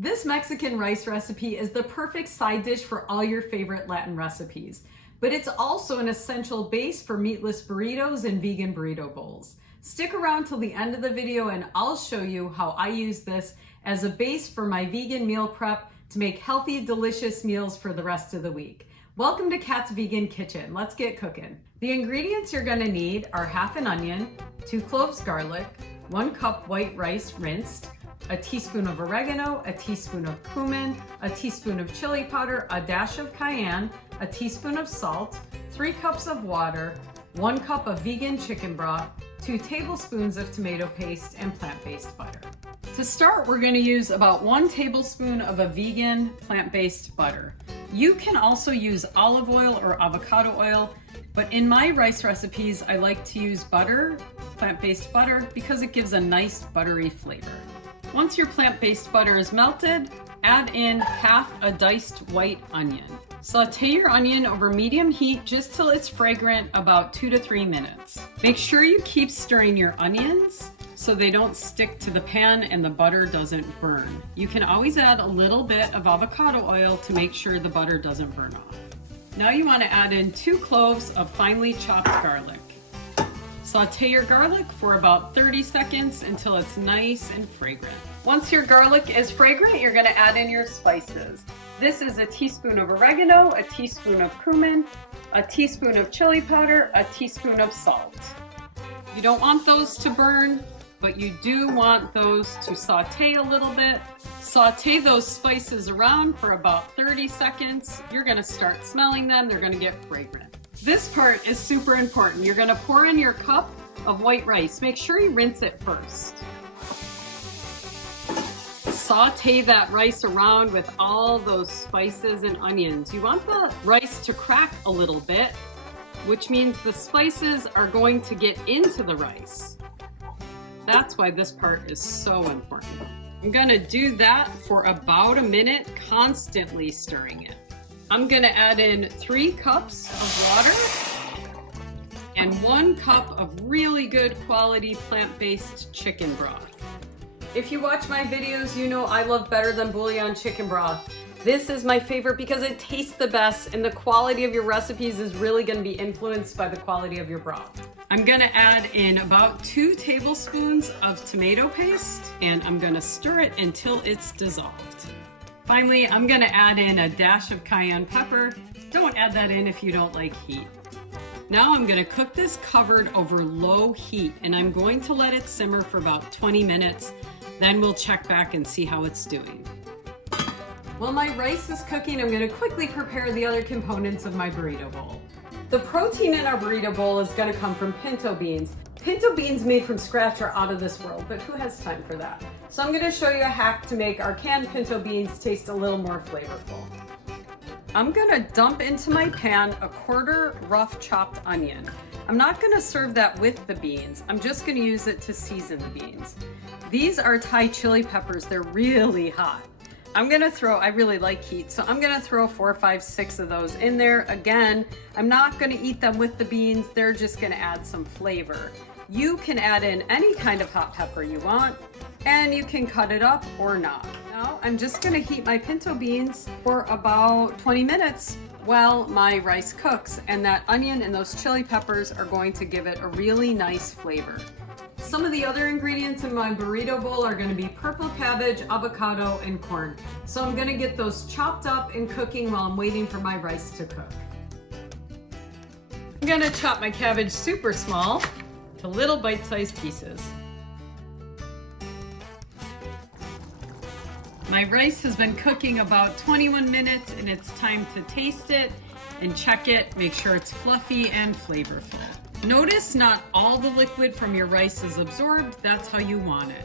This Mexican rice recipe is the perfect side dish for all your favorite Latin recipes, but it's also an essential base for meatless burritos and vegan burrito bowls. Stick around till the end of the video and I'll show you how I use this as a base for my vegan meal prep to make healthy, delicious meals for the rest of the week. Welcome to Kat's Vegan Kitchen. Let's get cooking. The ingredients you're gonna need are half an onion, 2 cloves garlic, 1 cup white rice rinsed, a teaspoon of oregano, a teaspoon of cumin, a teaspoon of chili powder, a dash of cayenne, a teaspoon of salt, 3 cups of water, 1 cup of vegan chicken broth, 2 tablespoons of tomato paste, and plant-based butter. To start, we're going to use about 1 tablespoon of a vegan plant-based butter. You can also use olive oil or avocado oil, but in my rice recipes, I like to use butter, plant-based butter, because it gives a nice buttery flavor. Once your plant-based butter is melted, add in half a diced white onion. Saute your onion over medium heat just till it's fragrant, about 2 to 3 minutes. Make sure you keep stirring your onions so they don't stick to the pan and the butter doesn't burn. You can always add a little bit of avocado oil to make sure the butter doesn't burn off. Now you want to add in 2 cloves of finely chopped garlic. Saute your garlic for about 30 seconds until it's nice and fragrant. Once your garlic is fragrant, you're going to add in your spices. This is a teaspoon of oregano, a teaspoon of cumin, a teaspoon of chili powder, a teaspoon of salt. You don't want those to burn, but you do want those to saute a little bit. Saute those spices around for about 30 seconds. You're going to start smelling them. They're going to get fragrant. This part is super important. You're going to pour in your cup of white rice. Make sure you rinse it first. Saute that rice around with all those spices and onions. You want the rice to crack a little bit, which means the spices are going to get into the rice. That's why this part is so important. I'm going to do that for about a minute, constantly stirring it. I'm going to add in 3 cups of water and 1 cup of really good quality plant-based chicken broth. If you watch my videos, you know I love better than bouillon chicken broth. This is my favorite because it tastes the best and the quality of your recipes is really going to be influenced by the quality of your broth. I'm going to add in about 2 tablespoons of tomato paste and I'm going to stir it until it's dissolved. Finally, I'm going to add in a dash of cayenne pepper. Don't add that in if you don't like heat. Now I'm going to cook this covered over low heat and I'm going to let it simmer for about 20 minutes. Then we'll check back and see how it's doing. While my rice is cooking, I'm going to quickly prepare the other components of my burrito bowl. The protein in our burrito bowl is going to come from pinto beans. Pinto beans made from scratch are out of this world, but who has time for that? So I'm going to show you a hack to make our canned pinto beans taste a little more flavorful. I'm going to dump into my pan a 1/4 rough chopped onion. I'm not going to serve that with the beans. I'm just going to use it to season the beans. These are Thai chili peppers. They're really hot. I really like heat, so I'm gonna throw 4, 5, 6 of those in there. Again, I'm not gonna eat them with the beans. They're just gonna add some flavor. You can add in any kind of hot pepper you want, and you can cut it up or not. Now, I'm just gonna heat my pinto beans for about 20 minutes while my rice cooks, and that onion and those chili peppers are going to give it a really nice flavor. Some of the other ingredients in my burrito bowl are going to be purple cabbage, avocado, and corn. So I'm going to get those chopped up and cooking while I'm waiting for my rice to cook. I'm going to chop my cabbage super small to little bite-sized pieces. My rice has been cooking about 21 minutes and it's time to taste it and check it, make sure it's fluffy and flavorful. Notice not all the liquid from your rice is absorbed. That's how you want it.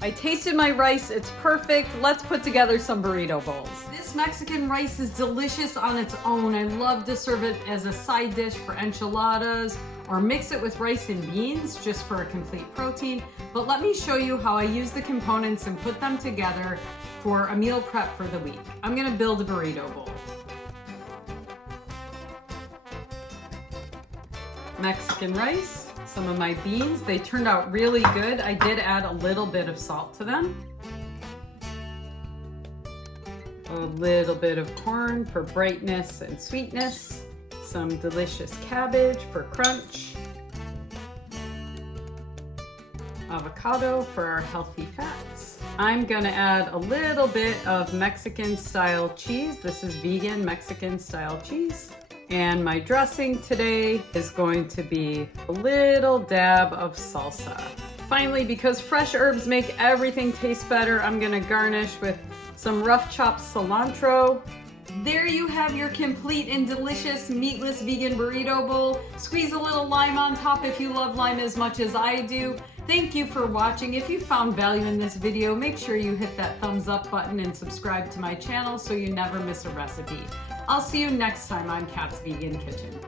I tasted my rice. It's perfect. Let's put together some burrito bowls. This Mexican rice is delicious on its own. I love to serve it as a side dish for enchiladas or mix it with rice and beans just for a complete protein. But let me show you how I use the components and put them together for a meal prep for the week. I'm going to build a burrito bowl. Mexican rice, some of my beans. They turned out really good. I did add a little bit of salt to them. A little bit of corn for brightness and sweetness. Some delicious cabbage for crunch. Avocado for our healthy fats. I'm gonna add a little bit of Mexican style cheese. This is vegan Mexican style cheese. And my dressing today is going to be a little dab of salsa. Finally, because fresh herbs make everything taste better, I'm gonna garnish with some rough chopped cilantro. There you have your complete and delicious meatless vegan burrito bowl. Squeeze a little lime on top if you love lime as much as I do. Thank you for watching. If you found value in this video, make sure you hit that thumbs up button and subscribe to my channel so you never miss a recipe. I'll see you next time on Kat's Vegan Kitchen.